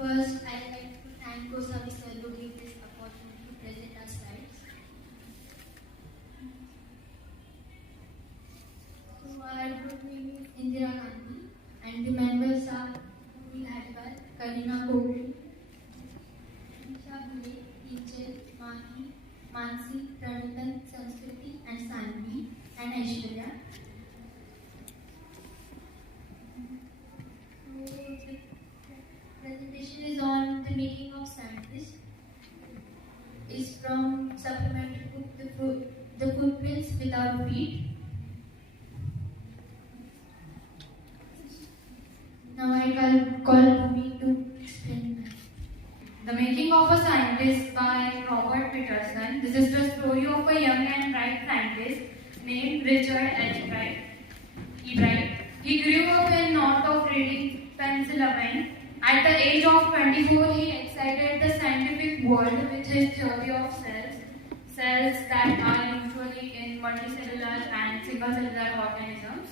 First, I'd like to thank Goswami sir to give this opportunity to present our slides. So, our group name is Indira Gandhi, and the members are Urmil Hadkar, Karina Kokri, Isha Bhule, Teacher, Mahi, Mansi, Pranatan, Sanskriti, and Sanvi, and Aishwarya. So, the presentation is on the making of scientists. Is from supplementary book The Footprints Without Feet. Now I call Bhumi to explain that. The Making of a Scientist by Robert Peterson. This is the story of a young and bright scientist named Richard H. Bright. He grew up in north of Reading, Pennsylvania. At the age of 24, he excited the scientific world with his theory of cells that are usually in multicellular and single-cellular organisms.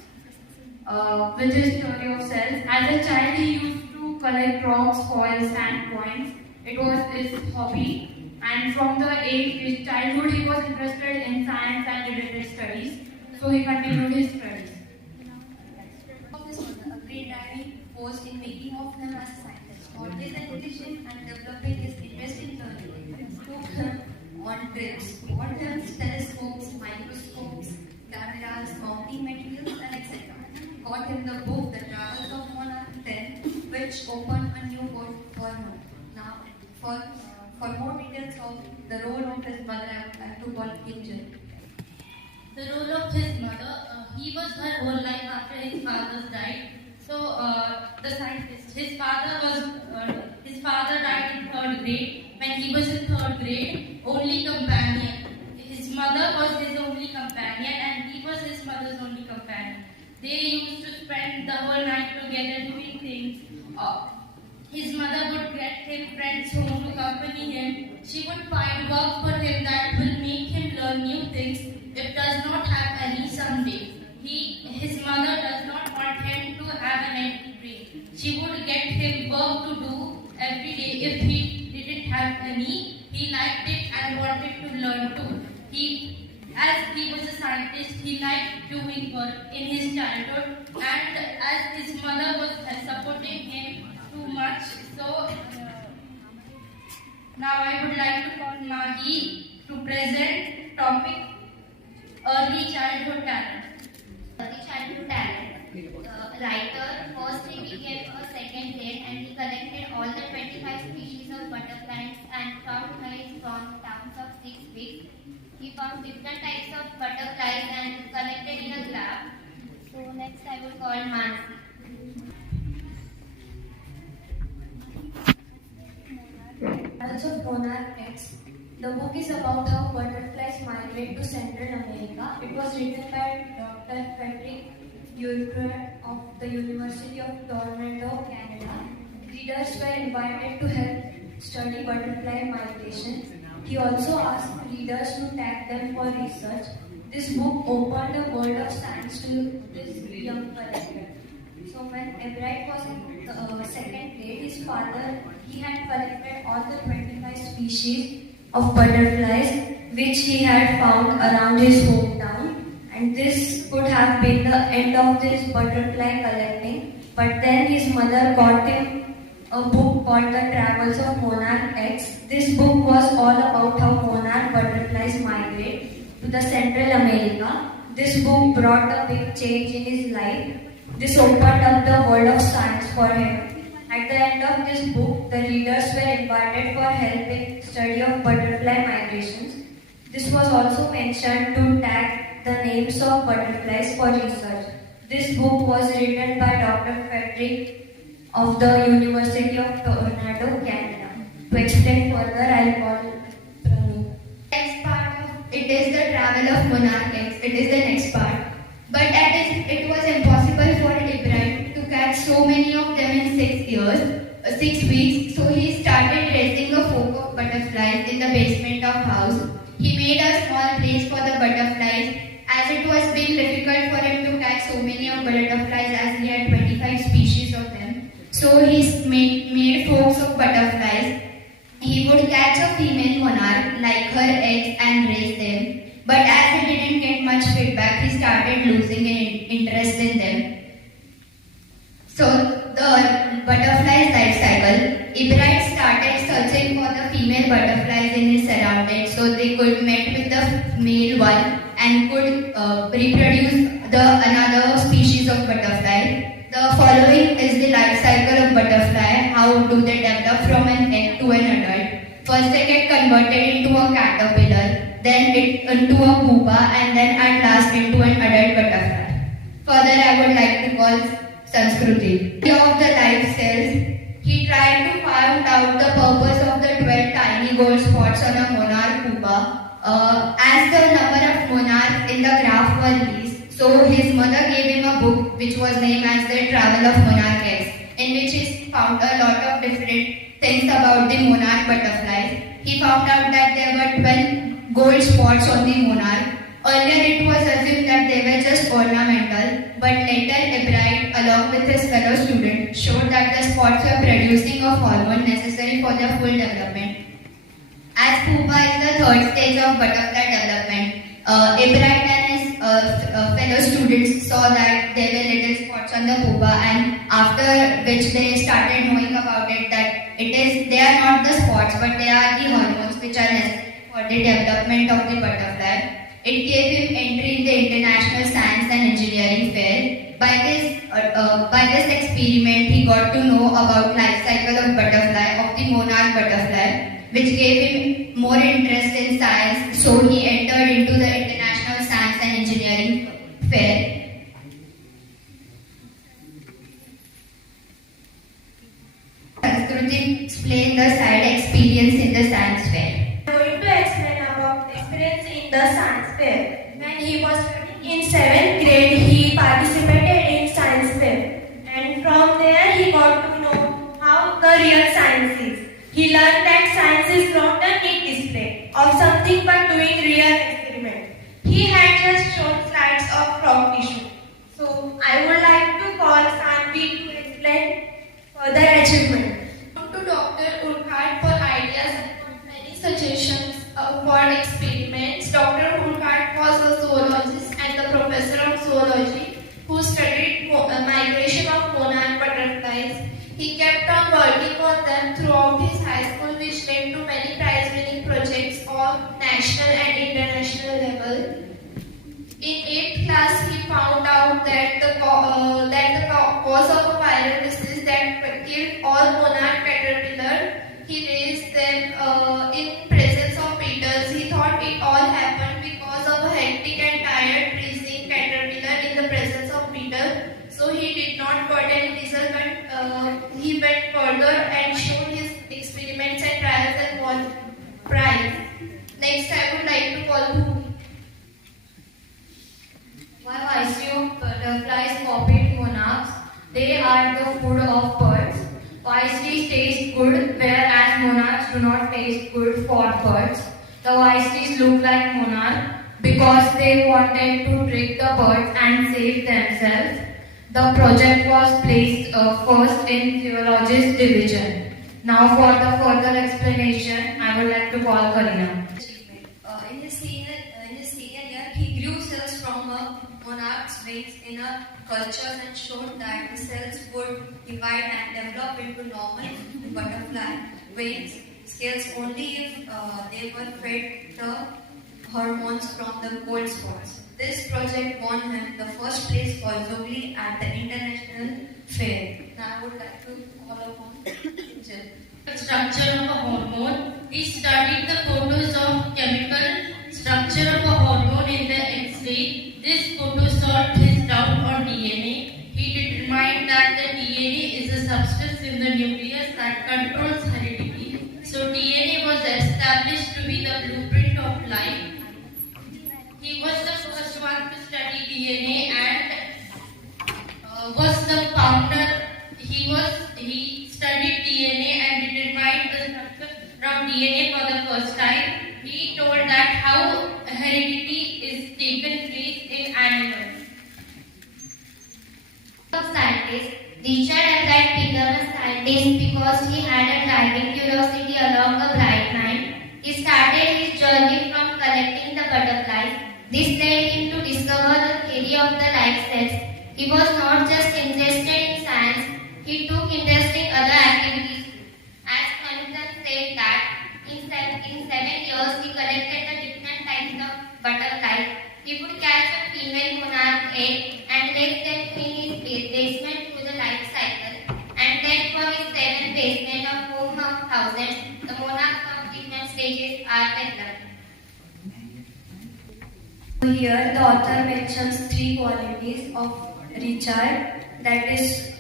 With his theory of cells, as a child he used to collect rocks, foils, and coins. It was his hobby, and from the age his childhood he was interested in science and related studies, so he continued his studies. A great driving force in making of him as a scientist. Always encouraging and developing his interest in learning. Took him on trips, bought him telescopes, microscopes, cameras, mounting materials, and etc. Got him the book The Travels of Monarch X, which opened a new world for him. Now, for more details of the role of his mother, I have to call Kinjal. The role of his mother, he was her whole life after his father died. So the scientist, his father died in third grade. When he was in third grade, only companion. His mother was his only companion, and he was his mother's only companion. They used to spend the whole night together doing things. His mother would get him friends home to accompany him. She would find work for him that will make him learn new things if does not have any someday. His mother does not want him to have an empty brain. She would get him work to do every day if he didn't have any. He liked it and wanted to learn too. As he was a scientist, he liked doing work in his childhood, and as his mother was supporting him too much, so now I would like to call Mahi to present topic early childhood talent. Early childhood talent. The writer firstly became a second grade and he collected all the 25 species of butterflies and found hives from towns of 6 weeks. He found different types of butterflies and collected in a graph. So next I would call Mansi. Travels of Monarch X. The book is about how butterflies migrate to Central America. It was written by Dr. Frederick Ullbrand of the University of Toronto, Canada. Readers were invited to help study butterfly migration. He also asked readers to tag them for research. This book opened the world of science to this young collector. So when Ebright was in the second grade, his father, he had collected all the 25 species of butterflies which he had found around his hometown, and this could have been the end of this butterfly collecting. But then his mother got him a book called The Travels of Monarch X. This book was all about how monarch butterflies migrate to the Central America. This book brought a big change in his life. This opened up the world of science for him. At the end of this book, the readers were invited for help in study of butterfly migrations. This was also mentioned to tag the names of butterflies for research. This book was written by Dr. Frederick of the University of Toronto, Canada. To explain further, I'll call Pranu. Next part of it is the travel of Monarch X. It is the next part. But it was impossible for Ibrahim to catch so many of them in 6 weeks. So he started raising a flock of butterflies in the basement of house. He made a small place for the butterflies, as it was being difficult for him to catch so many of butterflies as he had 25 species of them. So he made folks of butterflies. He would catch a female monarch, like her eggs, and raise them. But as he didn't get much feedback, he started losing interest in them. So the butterfly's life cycle, Ebright started searching for the female butterflies in his surroundings so they could mate with the male one and could reproduce the another species of butterfly. The following is the life cycle of butterfly. How do they develop from an egg to an adult? First they get converted into a caterpillar, then into a pupa, and then at last into an adult butterfly. Further, I would like to call Sanskruti. Of the life cells, he tried to find out the purpose of the 12 tiny gold spots on a monarch pupa. As the number of monarchs in the graph were least, so his mother gave him a book which was named as The Travel of Monarch X, in which he found a lot of different things about the monarch butterflies. He found out that there were 12 gold spots on the monarch. Earlier it was assumed that they were just ornamental, but later Ebright, along with his fellow student, showed that the spots were producing a hormone necessary for their full development. As pupa is the third stage of butterfly development, Ebright and his fellow students saw that there were little spots on the pupa, and after which they started knowing about it that they are not the spots but they are the hormones which are necessary for the development of the butterfly. It gave him entry in the International Science and Engineering Fair. By this experiment, he got to know about life cycle of butterfly, of the monarch butterfly, which gave him more interest in science. So he entered into the International Science and Engineering Fair. Sanskruti explained the side experience in the science fair. I'm going to explain about experience in the science fair. When he was studying in 7th grade, he participated in science fair. And from there, he got to know how the real science is. He learned that science is not a neat display of something but doing real experiment. He had just shown slides of frog tissue. So I would like to call Sanvi to explain further achievement. To Dr. Urquhart for ideas and many suggestions for experiments. Dr. Urquhart was a zoologist and the professor of zoology who studied migration of monarch butterflies. He kept on working on them throughout his high school, which led to many prize-winning projects on national and international level. In 8th class, he found out that the cause of a viral disease that killed all monarch caterpillar. He raised them in presence of beetles. He thought it all happened because of a hectic and tired freezing caterpillar in the presence of beetle. So he did not got any result, but he went further and showed his experiments and trials and won prize. Next, I would like to call Bhumi. While ICU butterflies copied monarchs, they are the food of birds. Viceroys taste good, whereas monarchs do not taste good for birds. The viceroys look like monarchs because they wanted to trick the birds and save themselves. The project was placed first in Zoologist Division. Now for the further explanation, I would like to call Karina. In his senior year, he grew cells from a monarch's wings in a culture and showed that the cells would divide and develop into normal butterfly wings scales only if they were fed the hormones from the gold spots. This project won him the first place possibly at the international fair. Now I would like to call upon Jill. Structure of a hormone. He studied the photos of chemical structure of a hormone in the X-ray. This photo solved his doubt on DNA. He determined that the DNA is a substance in the nucleus that controls heredity. So DNA was established to be the blueprint of life. He was the first one to study DNA and was the founder. He studied DNA and determined the structure from DNA for the first time. He told that how heredity is taken place in animals. Scientist, Richard Ebright became a scientist scientist because he had a driving curiosity along a bright line. He started his journey from collecting the butterflies. This led him to discover the theory of the life cells. He was not just interested in science, he took interest in other activities. As Newton said that in 7 years he collected the different types of butterflies. He would catch a female monarch egg and raise them in his basement through the life cycle. And then for his 7th basement of home of thousands, the monarchs of different stages are developed. Here, the author mentions 3 qualities of Richard, that is,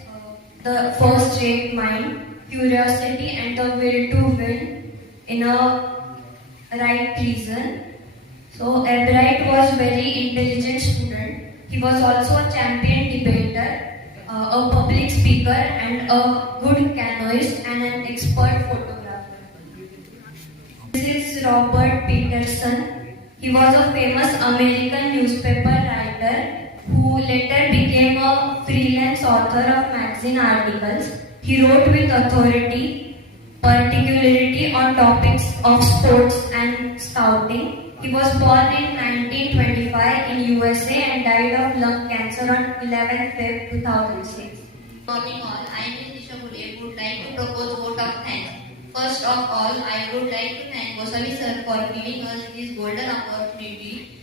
the first-rate mind, curiosity, and the will to win in a right reason. So, Ebright was very intelligent student. He was also a champion debater, a public speaker, and a good canoeist and an expert photographer. This is Robert Peterson. He was a famous American newspaper writer who later became a freelance author of magazine articles. He wrote with authority, particularly on topics of sports and scouting. He was born in 1925 in USA and died of lung cancer on 11 Feb 2006. Good morning all, I am Nisha Gule, would like to propose vote of thanks. First of all, I would like to thank Gosavi sir for giving us this golden opportunity.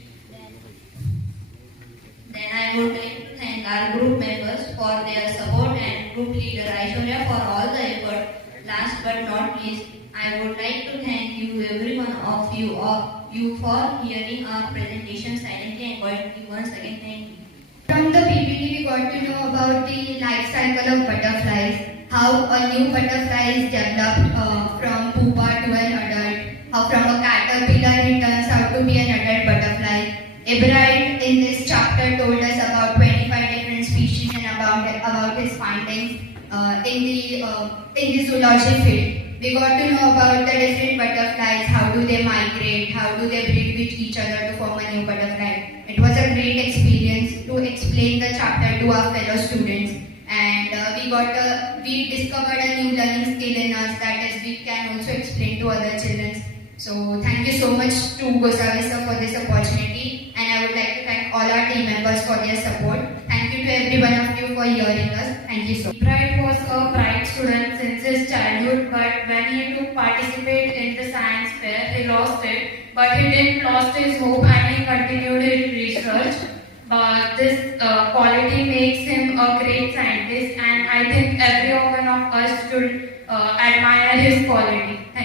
Then I would like to thank our group members for their support and group leader Aishwarya for all the effort. Last but not least, I would like to thank you, every one of you for hearing our presentation silently and quietly. Once again, thank you. From the PPT, we got to know about the life cycle of butterflies, how a new butterfly is developed from pupa to an adult, how from a caterpillar it turns out to be an adult butterfly. Ebright in this chapter told us about 25 different species and about his findings in the zoology field. We got to know about the different butterflies, how do they migrate, how do they breed with each other to form a new butterfly. It was a great experience to explain the chapter to our fellow students, and we discovered a new learning skill in us, that is we can also explain to other children. So thank you so much to Gosavi sir for this opportunity, and I would like to thank all our team members for their support. Thank you to every one of you for hearing us. Thank you so much. Bright was a bright student since his childhood, but when he took participate in the science fair, he lost it. But he didn't lost his hope and he continued his research. But this quality makes him a great scientist, and I think every one of us should admire his quality. Thank you.